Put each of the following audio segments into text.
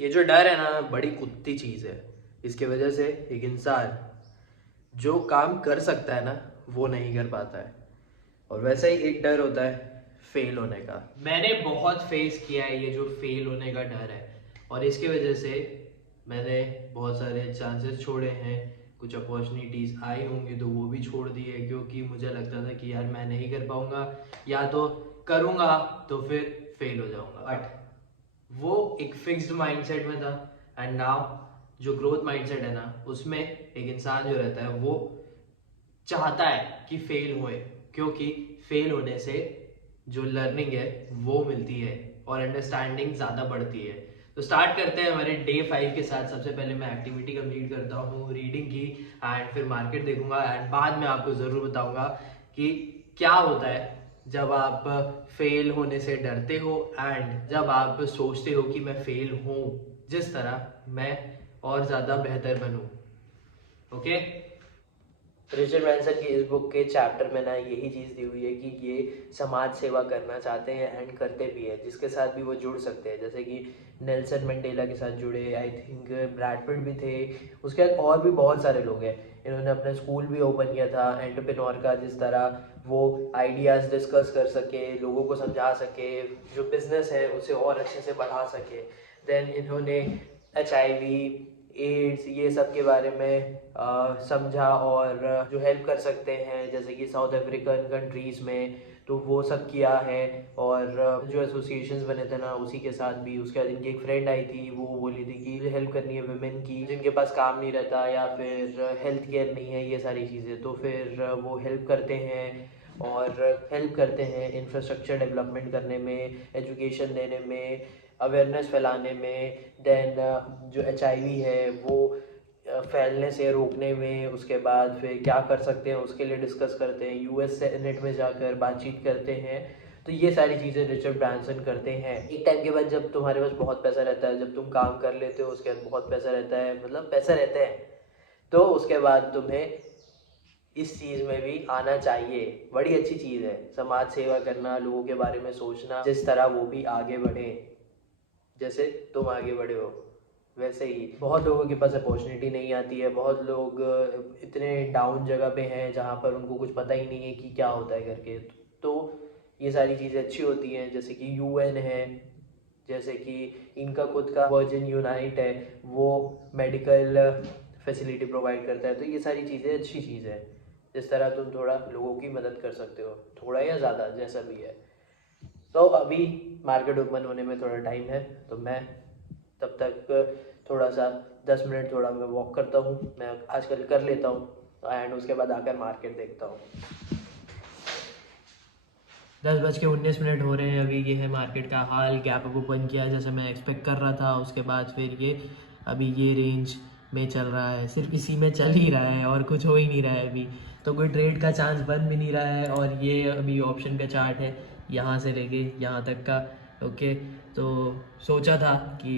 ये जो डर है ना, बड़ी कुत्ती चीज़ है। इसकी वजह से एक इंसान जो काम कर सकता है ना, वो नहीं कर पाता है। और वैसा ही एक डर होता है फेल होने का। मैंने बहुत फेस किया है ये जो फेल होने का डर है, और इसकी वजह से मैंने बहुत सारे चांसेस छोड़े हैं। कुछ अपॉर्चुनिटीज़ आई होंगी तो वो भी छोड़ दी है, क्योंकि मुझे लगता था कि यार मैं नहीं कर पाऊँगा, या तो करूँगा तो फिर फेल हो जाऊँगा। बट वो एक फिक्स्ड माइंडसेट में था। एंड नाउ जो ग्रोथ माइंडसेट है ना, उसमें एक इंसान जो रहता है वो चाहता है कि फेल होए, क्योंकि फेल होने से जो लर्निंग है वो मिलती है और अंडरस्टैंडिंग ज़्यादा बढ़ती है। तो स्टार्ट करते हैं हमारे डे 5 के साथ। सबसे पहले मैं एक्टिविटी कंप्लीट करता हूँ रीडिंग की, एंड फिर मार्केट देखूंगा, एंड बाद में आपको ज़रूर बताऊंगा कि क्या होता है जब आप फेल होने से डरते हो, एंड जब आप सोचते हो कि मैं फेल हूँ, जिस तरह मैं और ज़्यादा बेहतर बनूँ। ओके। रिचर्ड ब्रांसन की इस बुक के चैप्टर में ना यही चीज़ दी हुई है कि ये समाज सेवा करना चाहते हैं एंड करते भी है, जिसके साथ भी वो जुड़ सकते हैं। जैसे कि नेल्सन मंडेला के साथ जुड़े, आई थिंक ब्रैड पिट भी थे, उसके बाद और भी बहुत सारे लोग हैं। इन्होंने अपना स्कूल भी ओपन किया था एंटरप्रेन्योर का, जिस तरह वो आइडियाज़ डिस्कस कर सके, लोगों को समझा सके, जो बिज़नेस है उसे और अच्छे से बढ़ा सके। देन इन्होंने HIV, एड्स, ये सब के बारे में समझा, और जो हेल्प कर सकते हैं जैसे कि साउथ अफ्रीकन कंट्रीज़ में, तो वो सब किया है। और जो एसोसिएशंस बने थे ना, उसी के साथ भी। उसके बाद इनकी एक फ्रेंड आई थी, वो बोली थी कि हेल्प करनी है वुमेन की जिनके पास काम नहीं रहता या फिर हेल्थ केयर नहीं है, ये सारी चीज़ें। तो फिर वो हेल्प करते हैं, और हेल्प करते हैं इंफ्रास्ट्रक्चर डेवलपमेंट करने में, एजुकेशन देने में, अवेयरनेस फैलाने में। देन जो HIV है वो फैलने से रोकने में। उसके बाद फिर क्या कर सकते हैं उसके लिए डिस्कस करते हैं, US सेनेट में जाकर बातचीत करते हैं। तो ये सारी चीज़ें रिचर्ड ब्रांसन करते हैं। एक टाइम के बाद जब तुम्हारे पास बहुत पैसा रहता है, जब तुम काम कर लेते हो, उसके बाद बहुत पैसा रहता है, मतलब पैसा रहता है, तो उसके बाद तुम्हें इस चीज़ में भी आना चाहिए। बड़ी अच्छी चीज़ है समाज सेवा करना, लोगों के बारे में सोचना, जिस तरह वो भी आगे बढ़े, जैसे तुम आगे बढ़े हो। वैसे ही बहुत लोगों के पास अपॉर्चुनिटी नहीं आती है, बहुत लोग इतने डाउन जगह पे हैं जहाँ पर उनको कुछ पता ही नहीं है कि क्या होता है करके। तो ये सारी चीज़ें अच्छी होती हैं, जैसे कि UN है, जैसे कि इनका खुद का वर्जिन यूनाइट है, वो मेडिकल फैसिलिटी प्रोवाइड करता है। तो ये सारी चीज़ें अच्छी चीज़ है, जिस तरह तुम थोड़ा लोगों की मदद कर सकते हो, थोड़ा या ज़्यादा जैसा भी है। तो अभी मार्केट ओपन होने में थोड़ा टाइम है, तो मैं तब तक थोड़ा सा 10 मिनट थोड़ा मैं वॉक करता हूँ, मैं आजकल कर लेता हूँ, एंड उसके बाद आकर मार्केट देखता हूँ। 10:19 हो रहे हैं अभी। ये है मार्केट का हाल। गैप अप ओपन किया जैसे मैं एक्सपेक्ट कर रहा था, उसके बाद फिर ये अभी ये रेंज में चल रहा है, सिर्फ इसी में चल ही रहा है और कुछ हो ही नहीं रहा है अभी। तो कोई ट्रेड का चांस बन भी नहीं रहा है। और ये अभी ऑप्शन का चार्ट है, यहाँ से लेके यहाँ तक का। ओके, तो सोचा था कि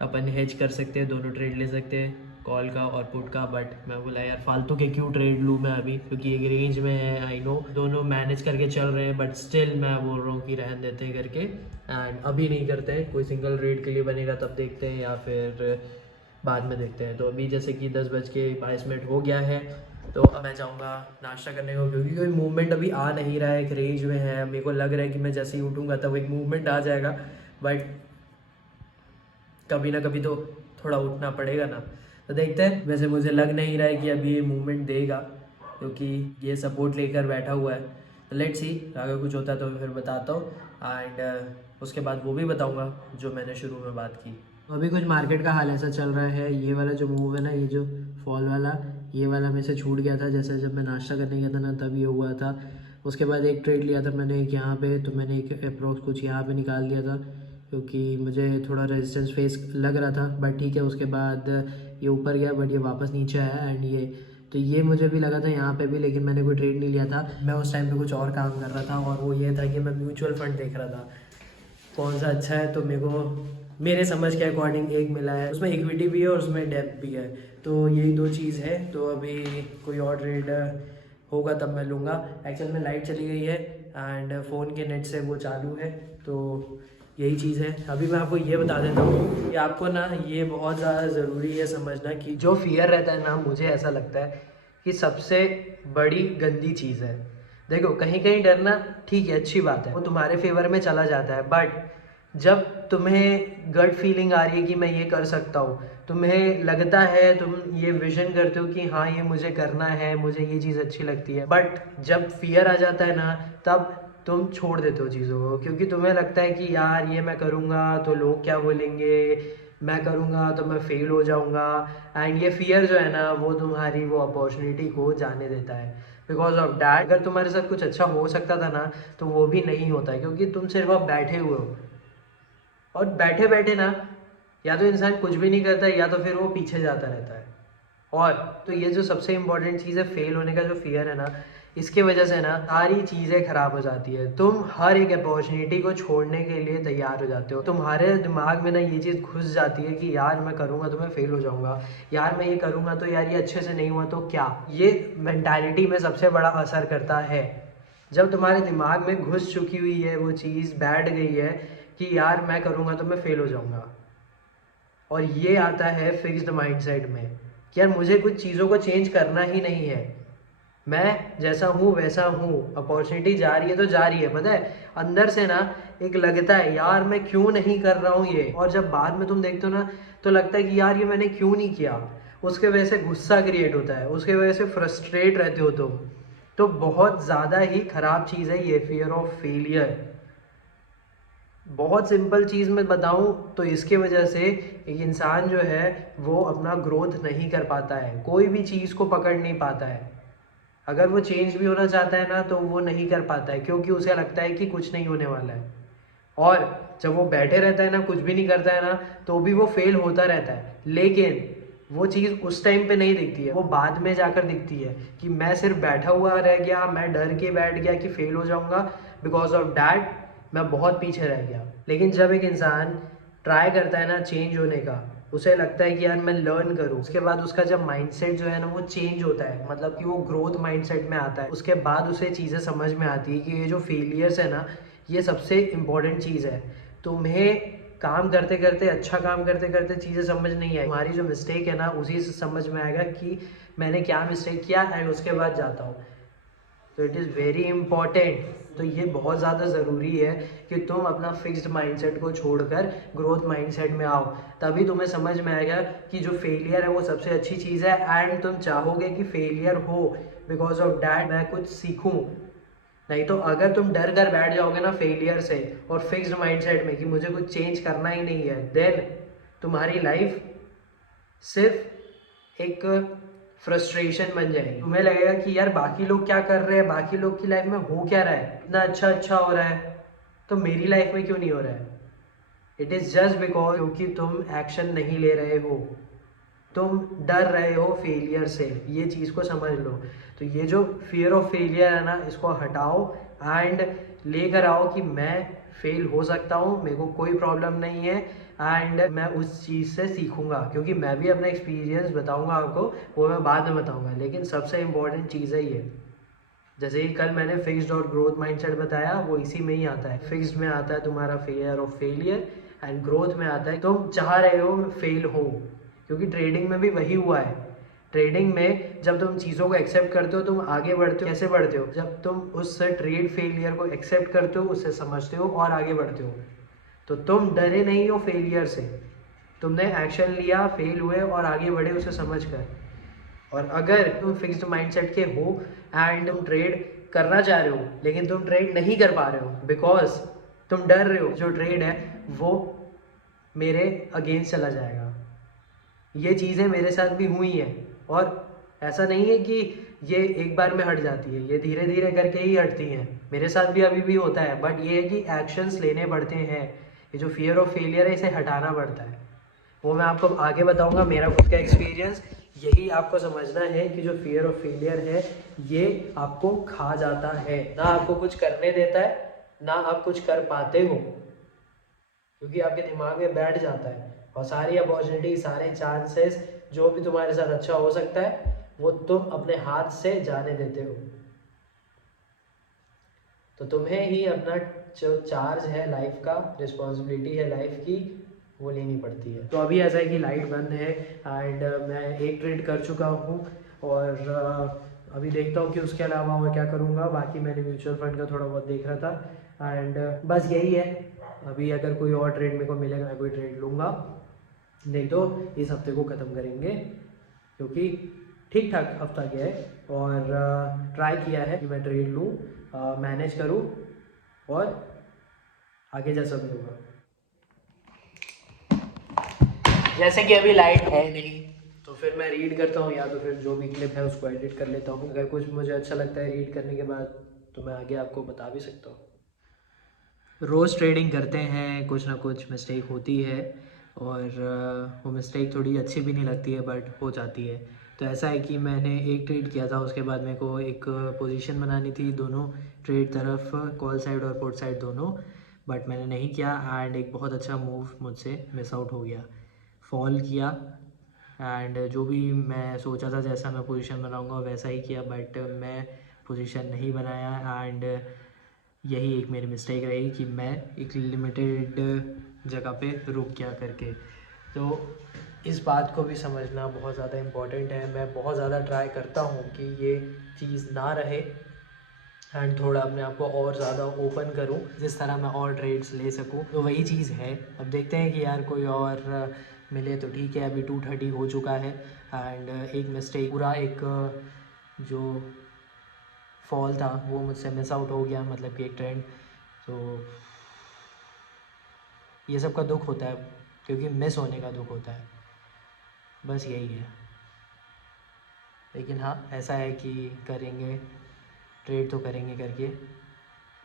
अपन हेज कर सकते हैं, दोनों ट्रेड ले सकते हैं, कॉल का और पुट का। बट मैं बोला यार फालतू के क्यों ट्रेड लूँ मैं अभी, क्योंकि एक रेंज में है, आई नो दोनों मैनेज करके चल रहे हैं, बट स्टिल मैं बोल रहा हूँ कि रहने देते हैं करके। एंड अभी नहीं करते हैं, कोई सिंगल रेड के लिए बनेगा तब देखते हैं, या फिर बाद में देखते हैं। तो अभी जैसे कि 10:22 हो गया है, तो अब मैं जाऊँगा नाश्ता करने को, क्योंकि कोई मूवमेंट अभी आ नहीं रहा है, एक रेंज में है। मेरे को लग रहा है कि मैं जैसे ही उठूँगा तब एक मूवमेंट आ जाएगा, बट कभी ना कभी तो थोड़ा उठना पड़ेगा ना। तो देखते हैं, वैसे मुझे लग नहीं रहा है कि अभी ये मूवमेंट देगा, क्योंकि ये सपोर्ट लेकर बैठा हुआ है। तो लेट्स सी, अगर कुछ होता है तो फिर बताता हूँ। एंड उसके बाद वो भी बताऊँगा जो मैंने शुरू में बात की। तो अभी कुछ मार्केट का हाल ऐसा चल रहा है, ये वाला जो मूव है ना, ये जो फॉल वाला, ये वाला मेरे से छूट गया था। जैसे जब मैं नाश्ता करने गया था ना, तब ये हुआ था। उसके बाद एक ट्रेड लिया था मैंने एक यहाँ पे, तो मैंने एक अप्रोक्स कुछ यहाँ पे निकाल दिया था, क्योंकि मुझे थोड़ा रेजिस्टेंस फेस लग रहा था। बट ठीक है, उसके बाद ये ऊपर गया, बट ये वापस नीचे आया। एंड ये तो ये मुझे भी लगा था यहाँ पे भी, लेकिन मैंने कोई ट्रेड नहीं लिया था। मैं उस टाइम पे कुछ और काम कर रहा था, और वो ये था कि मैं म्यूचुअल फंड देख रहा था कौन सा अच्छा है। तो मेरे को मेरे समझ के अकॉर्डिंग एक मिला है, उसमें इक्विटी भी है और उसमें डेप्थ भी है। तो यही दो चीज़ है। तो अभी कोई और ट्रेड होगा तब मैं लूँगा। एक्चुअल में लाइट चली गई है, एंड फ़ोन के नेट से वो चालू है, तो यही चीज़ है। अभी मैं आपको ये बता देता हूँ कि आपको ना ये बहुत ज़्यादा ज़रूरी है समझना कि जो फियर रहता है ना, मुझे ऐसा लगता है कि सबसे बड़ी गंदी चीज़ है। देखो, कहीं कहीं डरना ठीक है, अच्छी बात है, वो तुम्हारे फेवर में चला जाता है, बट जब तुम्हें गट फीलिंग आ रही है कि मैं ये कर सकता हूँ, तुम्हें लगता है, तुम ये विजन करते हो कि हाँ ये मुझे करना है, मुझे ये चीज़ अच्छी लगती है, बट जब फियर आ जाता है ना, तब तुम छोड़ देते हो चीज़ों को, क्योंकि तुम्हें लगता है कि यार ये मैं करूँगा तो लोग क्या बोलेंगे, मैं करूँगा तो मैं फेल हो जाऊँगा। एंड ये फियर जो है ना, वो तुम्हारी वो अपॉर्चुनिटी को जाने देता है। बिकॉज ऑफ डैट अगर तुम्हारे साथ कुछ अच्छा हो सकता था ना, तो वो भी नहीं होता है, क्योंकि तुम सिर्फ अब बैठे हुए हो, और बैठे बैठे ना या तो इंसान कुछ भी नहीं करता है, या तो फिर वो पीछे जाता रहता है। और तो ये जो सबसे इम्पोर्टेंट चीज़ है, फेल होने का जो फियर है ना, इसके वजह से ना सारी चीज़ें खराब हो जाती है। तुम हर एक अपॉर्चुनिटी को छोड़ने के लिए तैयार हो जाते हो। तुम्हारे दिमाग में ना ये चीज़ घुस जाती है कि यार मैं करूँगा तो मैं फेल हो जाऊँगा, यार मैं ये करूँगा तो यार ये अच्छे से नहीं हुआ तो क्या। ये मेंटालिटी में सबसे बड़ा असर करता है। जब तुम्हारे दिमाग में घुस चुकी हुई है वो चीज़, बैठ गई है कि यार मैं करूँगा तो मैं फेल हो जाऊँगा, और ये आता है फिक्स्ड माइंडसेट में कि यार मुझे कुछ चीज़ों को चेंज करना ही नहीं है, मैं जैसा हूँ वैसा हूँ, अपॉर्चुनिटी जा रही है तो जा रही है। पता है, अंदर से ना एक लगता है यार मैं क्यों नहीं कर रहा हूँ ये, और जब बाद में तुम देखते हो ना, तो लगता है कि यार ये मैंने क्यों नहीं किया। उसके वजह से गुस्सा क्रिएट होता है, उसके वजह से फ्रस्ट्रेट रहते हो तुम। तो बहुत ज़्यादा ही ख़राब चीज़ है ये फियर ऑफ फेलियर। बहुत सिंपल चीज़ मैं बताऊं तो इसके वजह से एक इंसान जो है वो अपना ग्रोथ नहीं कर पाता है, कोई भी चीज़ को पकड़ नहीं पाता है। अगर वो चेंज भी होना चाहता है ना, तो वो नहीं कर पाता है, क्योंकि उसे लगता है कि कुछ नहीं होने वाला है। और जब वो बैठे रहता है ना, कुछ भी नहीं करता है ना, तो भी वो फेल होता रहता है। लेकिन वो चीज़ उस टाइम पे नहीं दिखती है, वो बाद में जाकर दिखती है कि मैं सिर्फ बैठा हुआ रह गया, मैं डर के बैठ गया कि फेल हो जाऊंगा, बिकॉज ऑफ डैट मैं बहुत पीछे रह गया। लेकिन जब एक इंसान ट्राई करता है ना चेंज होने का, उसे लगता है कि यार मैं लर्न करूँ, उसके बाद उसका जब माइंडसेट जो है ना वो चेंज होता है, मतलब कि वो ग्रोथ माइंडसेट में आता है, उसके बाद उसे चीज़ें समझ में आती है कि ये जो फेलियर्स है ना, ये सबसे इम्पॉर्टेंट चीज़ है। तुम्हें काम करते करते, अच्छा काम करते करते चीज़ें समझ नहीं आई, तुम्हारी जो मिस्टेक है ना उसी से समझ में आएगा कि मैंने क्या मिस्टेक किया, एंड उसके बाद जाता हूँ। तो इट इज़ वेरी इंपॉर्टेंट। तो ये बहुत ज़्यादा ज़रूरी है कि तुम अपना फिक्स्ड माइंडसेट को छोड़कर ग्रोथ माइंडसेट में आओ, तभी तुम्हें समझ में आएगा कि जो फेलियर है वो सबसे अच्छी चीज़ है, एंड तुम चाहोगे कि फेलियर हो, बिकॉज ऑफ डैट मैं कुछ सीखूं। नहीं तो अगर तुम डर कर बैठ जाओगे ना फेलियर से, और फिक्स्ड माइंडसेट में कि मुझे कुछ चेंज करना ही नहीं है, देन तुम्हारी लाइफ सिर्फ एक फ्रस्ट्रेशन बन जाएगी। तुम्हें लगेगा कि यार बाकी लोग क्या कर रहे हैं, बाकी लोग की लाइफ में हो क्या रहा है, इतना अच्छा अच्छा हो रहा है, तो मेरी लाइफ में क्यों नहीं हो रहा है। इट इज़ जस्ट बिकॉज क्योंकि तुम एक्शन नहीं ले रहे हो, तुम डर रहे हो फेलियर से। ये चीज़ को समझ लो। तो ये जो फियर ऑफ फेलियर है ना, इसको हटाओ एंड लेकर आओ कि मैं फेल हो सकता हूँ, मेरे को कोई प्रॉब्लम नहीं है, एंड मैं उस चीज़ से सीखूंगा, क्योंकि मैं भी अपना एक्सपीरियंस बताऊंगा आपको, वो मैं बाद में बताऊंगा। लेकिन सबसे इम्पोर्टेंट चीज़ है ये, जैसे ही कल मैंने फिक्स्ड और ग्रोथ माइंडसेट बताया, वो इसी में ही आता है। फिक्स्ड में आता है तुम्हारा fear of failure, and growth में आता है तुम चाह रहे हो फेल हो, क्योंकि ट्रेडिंग में भी वही हुआ है। ट्रेडिंग में जब तुम चीज़ों को एक्सेप्ट करते हो, तुम आगे बढ़ते हो। कैसे बढ़ते हो, जब तुम उस ट्रेड फेलियर को एक्सेप्ट करते हो, उससे समझते हो और आगे बढ़ते हो। तो तुम डरे नहीं हो फेलियर से, तुमने एक्शन लिया, फेल हुए और आगे बढ़े उसे समझ कर। और अगर तुम फिक्स्ड माइंडसेट के हो एंड तुम ट्रेड करना चाह रहे हो, लेकिन तुम ट्रेड नहीं कर पा रहे हो बिकॉज तुम डर रहे हो जो ट्रेड है वो मेरे अगेंस्ट चला जाएगा। ये चीज़ें मेरे साथ भी हुई हैं, और ऐसा नहीं है कि ये एक बार में हट जाती है, ये धीरे धीरे करके ही हटती हैं। मेरे साथ भी अभी भी होता है, बट ये है कि एक्शंस लेने पड़ते हैं। ये जो फियर ऑफ फेलियर है, इसे हटाना पड़ता है। वो मैं आपको आगे बताऊंगा, मेरा खुद का एक्सपीरियंस। यही आपको समझना है कि जो फियर ऑफ फेलियर है, ये आपको खा जाता है, ना आपको कुछ करने देता है, ना आप कुछ कर पाते हो, क्योंकि आपके दिमाग में बैठ जाता है। और सारी अपॉर्चुनिटी, सारे चांसेस, जो भी तुम्हारे साथ अच्छा हो सकता है, वो तुम अपने हाथ से जाने देते हो। तो तुम्हें ही अपना जो चार्ज है लाइफ का, रिस्पॉन्सिबिलिटी है लाइफ की, वो लेनी पड़ती है। तो अभी ऐसा है कि लाइट बंद है एंड मैं एक ट्रेड कर चुका हूँ और अभी देखता हूँ कि उसके अलावा और क्या करूँगा। बाकी मैंने म्यूचुअल फंड का थोड़ा बहुत देख रहा था एंड बस यही है। अभी अगर कोई और ट्रेड मेरे को मिलेगा मैं कोई ट्रेड लूँगा, नहीं तो इस हफ्ते को ख़त्म करेंगे क्योंकि ठीक ठाक हफ्ता गया है और ट्राई किया है कि मैं ट्रेड लूँ, मैनेज करूँ और आगे जैसा भी होगा। जैसे कि अभी लाइट है नहीं तो फिर मैं रीड करता हूँ या तो फिर जो भी क्लिप है उसको एडिट कर लेता हूँ। अगर कुछ मुझे अच्छा लगता है रीड करने के बाद तो मैं आगे आपको बता भी सकता हूँ। रोज़ ट्रेडिंग करते हैं, कुछ ना कुछ मिस्टेक होती है और वो मिस्टेक थोड़ी अच्छी भी नहीं लगती है बट हो जाती है। तो ऐसा है कि मैंने एक ट्रेड किया था, उसके बाद मेरे को एक पोजीशन बनानी थी दोनों ट्रेड तरफ, कॉल साइड और पुट साइड दोनों, बट मैंने नहीं किया एंड एक बहुत अच्छा मूव मुझसे मिस आउट हो गया। फॉल किया एंड जो भी मैं सोचा था जैसा मैं पोजीशन बनाऊंगा वैसा ही किया, बट मैं पोजीशन नहीं बनाया एंड यही एक मेरी मिस्टेक रही कि मैं एक लिमिटेड जगह पे रुक गया करके। तो इस बात को भी समझना बहुत ज़्यादा इम्पॉर्टेंट है। मैं बहुत ज़्यादा ट्राई करता हूँ कि ये चीज़ ना रहे एंड थोड़ा अपने आप को और ज़्यादा ओपन करूँ जिस तरह मैं और ट्रेड्स ले सकूँ। तो वही चीज़ है। अब देखते हैं कि यार कोई और मिले तो ठीक है। अभी 230 हो चुका है एंड एक मिस्टेक, पूरा एक जो फॉल था वो मुझसे मिस आउट हो गया, मतलब कि एक ट्रेंड। तो ये सब का दुख होता है क्योंकि मिस होने का दुख होता है, बस यही है। लेकिन हाँ ऐसा है कि करेंगे, ट्रेड तो करेंगे करके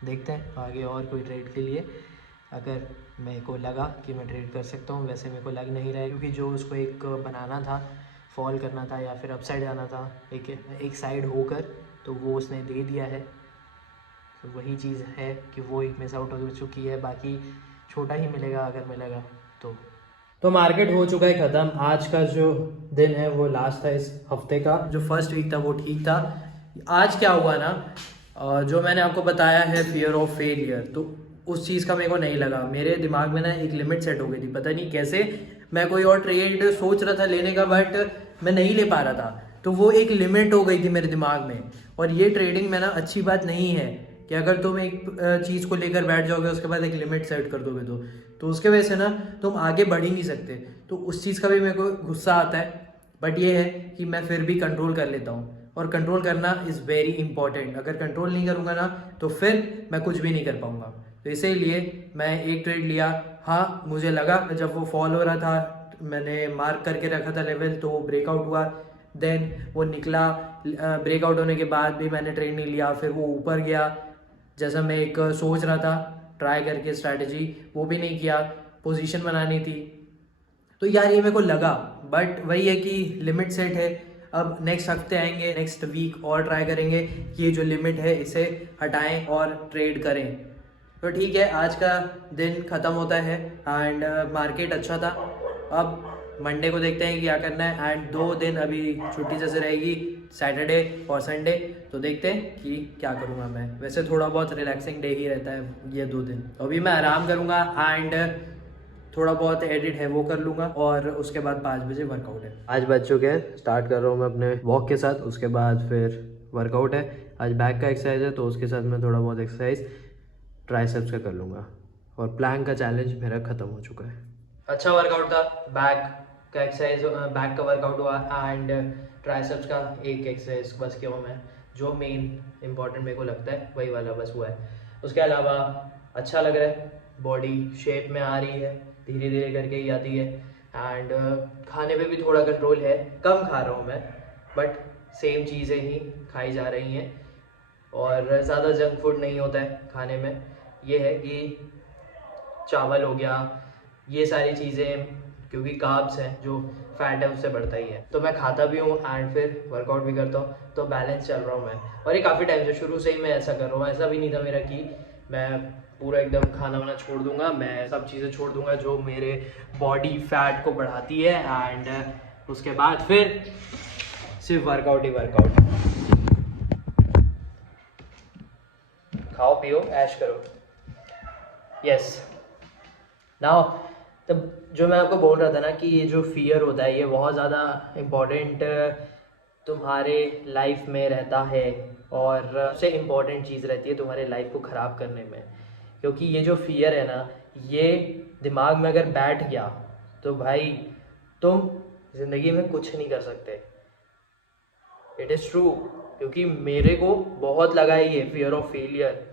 देखते हैं आगे और कोई ट्रेड के लिए। अगर मेरे को लगा कि मैं ट्रेड कर सकता हूँ, वैसे मेरे को लग नहीं रहा है क्योंकि जो उसको एक बनाना था, फॉल करना था या फिर अपसाइड जाना था एक साइड होकर, तो वो उसने दे दिया है। तो वही चीज़ है कि वो एक मिस आउट हो चुकी है, बाकी छोटा ही मिलेगा अगर मिलेगा तो मार्केट हो चुका है ख़त्म। आज का जो दिन है वो लास्ट था इस हफ्ते का। जो फर्स्ट वीक था वो ठीक था। आज क्या हुआ ना, जो मैंने आपको बताया है फियर ऑफ फेलियर, तो उस चीज़ का मेरे को नहीं लगा। मेरे दिमाग में ना एक लिमिट सेट हो गई थी, पता नहीं कैसे। मैं कोई और ट्रेड सोच रहा था लेने का बट मैं नहीं ले पा रहा था, तो वो एक लिमिट हो गई थी मेरे दिमाग में। और ये ट्रेडिंग में ना अच्छी बात नहीं है कि अगर तुम एक चीज़ को लेकर बैठ जाओगे उसके बाद एक लिमिट सेट कर दोगे तो उसके वजह से ना तुम आगे बढ़ ही नहीं सकते। तो उस चीज़ का भी मेरे को गुस्सा आता है, बट ये है कि मैं फिर भी कंट्रोल कर लेता हूँ और कंट्रोल करना इज़ वेरी इंपॉर्टेंट। अगर कंट्रोल नहीं करूँगा ना तो फिर मैं कुछ भी नहीं कर पाऊँगा। तो इसीलिए मैं एक ट्रेड लिया। हाँ मुझे लगा जब वो फॉल हो रहा था, मैंने मार्क करके रखा था लेवल, तो वो ब्रेकआउट हुआ, देन वो निकला। ब्रेकआउट होने के बाद भी मैंने ट्रेड नहीं लिया, फिर वो ऊपर गया जैसा मैं एक सोच रहा था ट्राई करके स्ट्रैटेजी, वो भी नहीं किया। पोजीशन बनानी थी तो यार ये मेरे को लगा, बट वही है कि लिमिट सेट है। अब नेक्स्ट हफ्ते आएंगे, नेक्स्ट वीक और ट्राई करेंगे कि ये जो लिमिट है इसे हटाएं और ट्रेड करें। तो ठीक है, आज का दिन ख़त्म होता है एंड मार्केट अच्छा था। अब मंडे को देखते हैं कि क्या करना है एंड 2 दिन अभी छुट्टी जैसे रहेगी, सैटरडे और संडे। तो देखते हैं कि क्या करूँगा मैं। वैसे थोड़ा बहुत रिलैक्सिंग डे ही रहता है ये 2 दिन। तो अभी मैं आराम करूँगा एंड थोड़ा बहुत एडिट है वो कर लूँगा और उसके बाद 5 बजे वर्कआउट है। आज बज चुके हैं, स्टार्ट कर रहा हूँ मैं अपने वॉक के साथ, उसके बाद फिर वर्कआउट है। आज बैक का एक्सरसाइज है तो उसके साथ मैं थोड़ा बहुत एक्सरसाइज ट्राइसेप्स का कर लूँगा और प्लैंक का चैलेंज मेरा ख़त्म हो चुका है। अच्छा वर्कआउट था, बैक का एक्सरसाइज, बैक का वर्कआउट हुआ एंड ट्राइसेप्स का एक एक्सरसाइज बस किया हूँ मैं। जो मेन इंपॉर्टेंट मेरे को लगता है वही वाला बस हुआ है। उसके अलावा अच्छा लग रहा है, बॉडी शेप में आ रही है, धीरे धीरे करके ही आती है एंड खाने पे भी थोड़ा कंट्रोल है। कम खा रहा हूँ मैं बट सेम चीज़ें ही खाई जा रही हैं और ज़्यादा जंक फूड नहीं होता है खाने में। ये है कि चावल हो गया, ये सारी चीज़ें, क्योंकि कार्ब्स हैं, जो फैट है उससे बढ़ता ही है। तो मैं खाता भी हूँ एंड फिर वर्कआउट भी करता हूँ, तो बैलेंस चल रहा हूँ मैं। और ये काफ़ी टाइम से, शुरू से ही मैं ऐसा कर रहा हूँ। ऐसा भी नहीं था मेरा कि मैं पूरा एकदम खाना वाना छोड़ दूंगा। मैं सब चीज़ें छोड़ दूंगा जो मेरे बॉडी फैट को बढ़ाती है एंड उसके बाद फिर सिर्फ वर्कआउट ही वर्कआउट। खाओ पियो ऐश करो। यस नाउ तब जो मैं आपको बोल रहा था ना कि ये जो फियर होता है ये बहुत ज़्यादा इम्पोर्टेंट तुम्हारे लाइफ में रहता है, और सबसे इम्पोर्टेंट चीज़ रहती है तुम्हारे लाइफ को ख़राब करने में। क्योंकि ये जो फियर है ना, ये दिमाग में अगर बैठ गया तो भाई तुम ज़िंदगी में कुछ नहीं कर सकते। इट इज़ ट्रू, क्योंकि मेरे को बहुत लगा है ये फियर ऑफ फेलियर।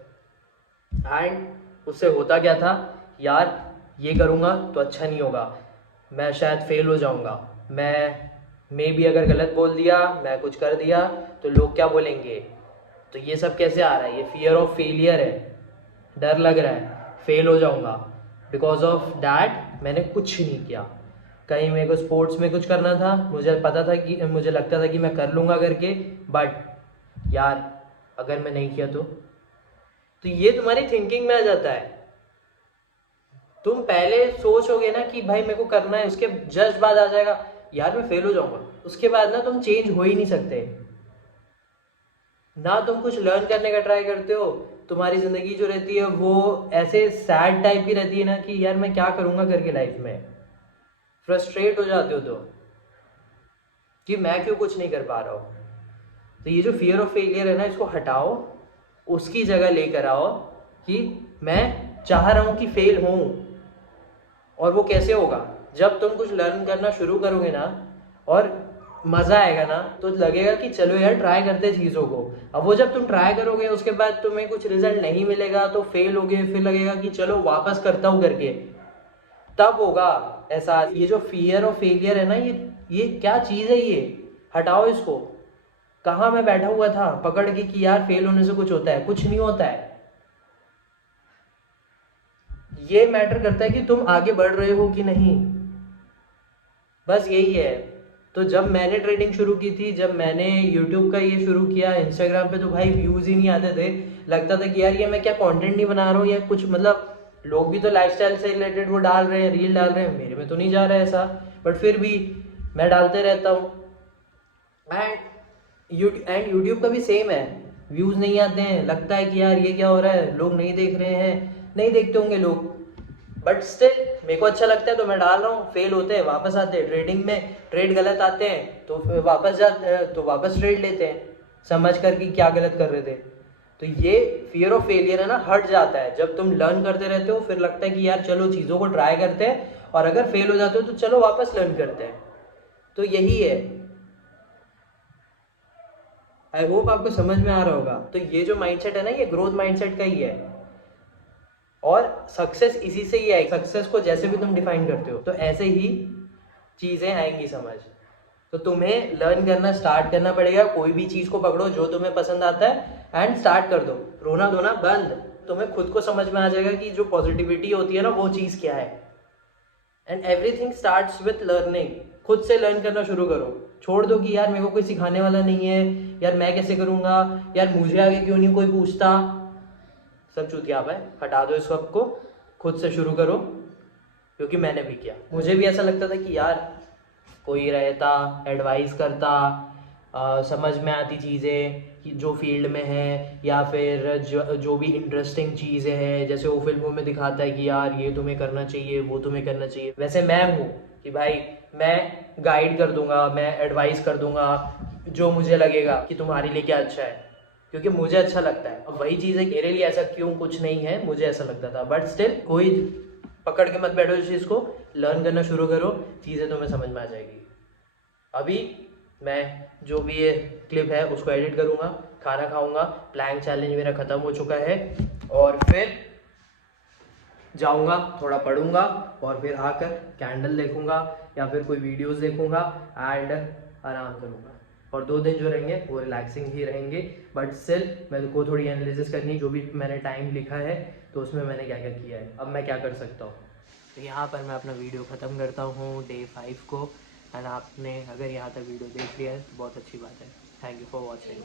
एंड उससे होता क्या था यार, ये करूँगा तो अच्छा नहीं होगा, मैं शायद फेल हो जाऊँगा, मैं भी अगर गलत बोल दिया, मैं कुछ कर दिया तो लोग क्या बोलेंगे। तो ये सब कैसे आ रहा है, ये फियर ऑफ फेलियर है, डर लग रहा है फेल हो जाऊँगा। बिकॉज ऑफ दैट मैंने कुछ नहीं किया। कहीं मेरे को स्पोर्ट्स में कुछ करना था, मुझे पता था कि मुझे लगता था कि मैं कर लूँगा करके, बट यार अगर मैं नहीं किया तो ये तुम्हारी थिंकिंग में आ जाता है। तुम पहले सोचोगे ना कि भाई मेरे को करना है, उसके जस्ट बाद आ जाएगा यार मैं फेल हो जाऊंगा। उसके बाद ना तुम चेंज हो ही नहीं सकते ना, तुम कुछ लर्न करने का ट्राई करते हो। तुम्हारी जिंदगी जो रहती है वो ऐसे सैड टाइप की रहती है ना कि यार मैं क्या करूंगा करके लाइफ में, फ्रस्ट्रेट हो जाते हो तो कि मैं क्यों कुछ नहीं कर पा रहा हूँ। तो ये जो फियर ऑफ फेलियर है ना, इसको हटाओ, उसकी जगह लेकर आओ कि मैं चाह रहा हूँ कि फेल हूँ। और वो कैसे होगा, जब तुम कुछ लर्न करना शुरू करोगे ना और मज़ा आएगा ना, तो लगेगा कि चलो यार ट्राई करते चीज़ों को। अब वो जब तुम ट्राई करोगे उसके बाद तुम्हें कुछ रिजल्ट नहीं मिलेगा तो फेल होगे, फिर लगेगा कि चलो वापस करता हूँ करके, तब होगा ऐसा। ये जो फियर ऑफ फेलियर है ना, ये क्या चीज़ है, ये हटाओ इसको। कहाँ मैं बैठा हुआ था पकड़ के कि यार फेल होने से कुछ होता है, कुछ नहीं होता है। ये मैटर करता है कि तुम आगे बढ़ रहे हो कि नहीं, बस यही है। तो जब मैंने ट्रेडिंग शुरू की थी, जब मैंने यूट्यूब का ये शुरू किया, इंस्टाग्राम पे तो भाई व्यूज़ ही नहीं आते थे। लगता था कि यार ये मैं क्या कंटेंट नहीं बना रहा हूँ या कुछ, मतलब लोग भी तो लाइफस्टाइल से रिलेटेड वो डाल रहे हैं, रील डाल रहे हैं, मेरे में तो नहीं जा रहा है ऐसा, बट फिर भी मैं डालते रहता हूँ। एंड यूट्यूब का भी सेम है, व्यूज़ नहीं आते हैं, लगता है कि यार ये क्या हो रहा है, लोग नहीं देख रहे हैं, नहीं देखते होंगे लोग, बट स्टिल मेरे को अच्छा लगता है तो मैं डाल रहा हूँ। फेल होते हैं वापस आते हैं, ट्रेडिंग में ट्रेड गलत आते हैं तो वापस ट्रेड लेते हैं, समझ कर कि क्या गलत कर रहे थे। तो ये फियर ऑफ फेलियर है ना, हट जाता है जब तुम लर्न करते रहते हो। फिर लगता है कि यार चलो चीज़ों को ट्राई करते हैं, और अगर फेल हो जाते हो तो चलो वापस लर्न करते हैं। तो यही है, आई होप आपको समझ में आ रहा होगा। तो ये जो माइंडसेट है ना, ये ग्रोथ माइंडसेट का ही है, और सक्सेस इसी से ही आएगी। सक्सेस को जैसे भी तुम डिफाइन करते हो तो ऐसे ही चीज़ें आएंगी समझ। तो तुम्हें लर्न करना स्टार्ट करना पड़ेगा। कोई भी चीज़ को पकड़ो जो तुम्हें पसंद आता है एंड स्टार्ट कर दो, रोना धोना बंद। तुम्हें खुद को समझ में आ जाएगा कि जो पॉजिटिविटी होती है ना वो चीज़ क्या है। And everything starts with learning. खुद से लर्न करना शुरू करो, छोड़ दो कि यार मेरे को कोई सिखाने वाला नहीं है, यार मैं कैसे करूँगा, यार मुझे आगे क्यों नहीं कोई पूछता। सब चूतियाप है, हटा दो इस सब को, खुद से शुरू करो। क्योंकि मैंने भी किया, मुझे भी ऐसा लगता था कि यार कोई रहता, एडवाइस करता, समझ में आती चीज़ें कि जो फील्ड में है, या फिर जो भी इंटरेस्टिंग चीज़ें हैं, जैसे वो फिल्मों में दिखाता है कि यार ये तुम्हें करना चाहिए, वो तुम्हें करना चाहिए। वैसे मैं हूँ कि भाई मैं गाइड कर दूंगा, मैं एडवाइस कर दूंगा जो मुझे लगेगा कि तुम्हारे लिए क्या अच्छा है, क्योंकि मुझे अच्छा लगता है। अब वही चीज़ है, मेरे लिए ऐसा क्यों कुछ नहीं है, मुझे ऐसा लगता था। बट स्टिल कोई पकड़ के मत बैठो इस चीज़ को, लर्न करना शुरू करो, चीज़ें तुम्हें समझ में आ जाएगी। अभी मैं जो भी ये क्लिप है उसको एडिट करूँगा, खाना खाऊँगा, प्लैंक चैलेंज मेरा ख़त्म हो चुका है, और फिर जाऊँगा थोड़ा पढ़ूँगा, और फिर आकर कैंडल देखूँगा या फिर कोई वीडियोस देखूँगा एंड आराम करूँगा। और 2 दिन जो रहेंगे वो रिलैक्सिंग ही रहेंगे, बट स्टिल मेरे को थोड़ी एनालिसिस करनी है, जो भी मैंने टाइम लिखा है तो उसमें मैंने क्या क्या किया है, अब मैं क्या कर सकता हूँ। तो यहाँ पर मैं अपना वीडियो ख़त्म करता हूँ डे 5 को। एंड आपने अगर यहाँ तक वीडियो देख लिया है तो बहुत अच्छी बात है। Thank you for watching.